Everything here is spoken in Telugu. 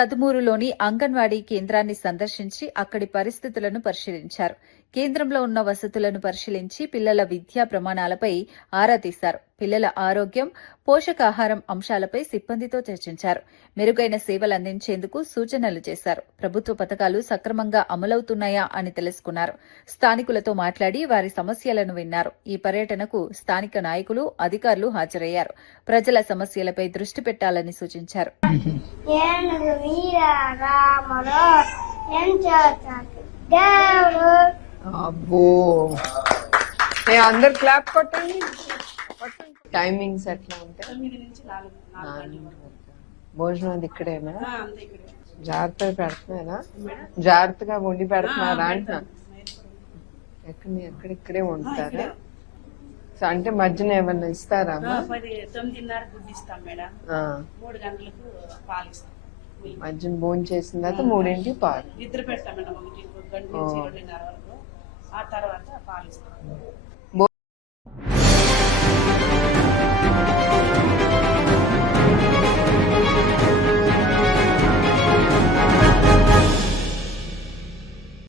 తదుమూరులోని అంగన్వాడీ కేంద్రాన్ని సందర్శించి అక్కడి పరిస్థితులను పరిశీలించారు. కేంద్రంలో ఉన్న వసతులను పరిశీలించి పిల్లల విద్యా ప్రమాణాలపై ఆరా తీశారు. పిల్లల ఆరోగ్యం, పోషకాహారం అంశాలపై సిబ్బందితో చర్చించారు. మెరుగైన సేవలు అందించేందుకు సూచనలు చేశారు. ప్రభుత్వ పథకాలు సక్రమంగా అమలవుతున్నాయా అని తెలుసుకున్నారు. స్థానికులతో మాట్లాడి వారి సమస్యలను విన్నారు. ఈ పర్యటనకు స్థానిక నాయకులు, అధికారులు హాజరయ్యారు. ప్రజల సమస్యలపై దృష్టి పెట్టాలని సూచించారు. అబ్బో, అందరు క్లాప్ కొట్టండి. టైమింగ్స్ ఎట్లా ఉంటాయి? 9 నుంచి 4 భోజనం అది ఇక్కడేనా? జాగ్రత్తగా పెడుతున్నారా? జాగ్రత్తగా వండి పెడుతున్నారా అంటున్నా. ఎక్కడిక్కడే ఉంటారా? అంటే మధ్యన ఏమన్నా ఇస్తారా? 9:30 గుడ్డు ఇస్తాం మేడం. 3 గంటలకు పాలు ఇస్తాం. మధ్యన భోజనం చేసిన తర్వాత 3ంటికి పాలు నిద్ర పెడతాం మేడం. 1 గంట నుంచి 2:30 వరకు. ఆ తర్వాత పాలు ఇస్తాం.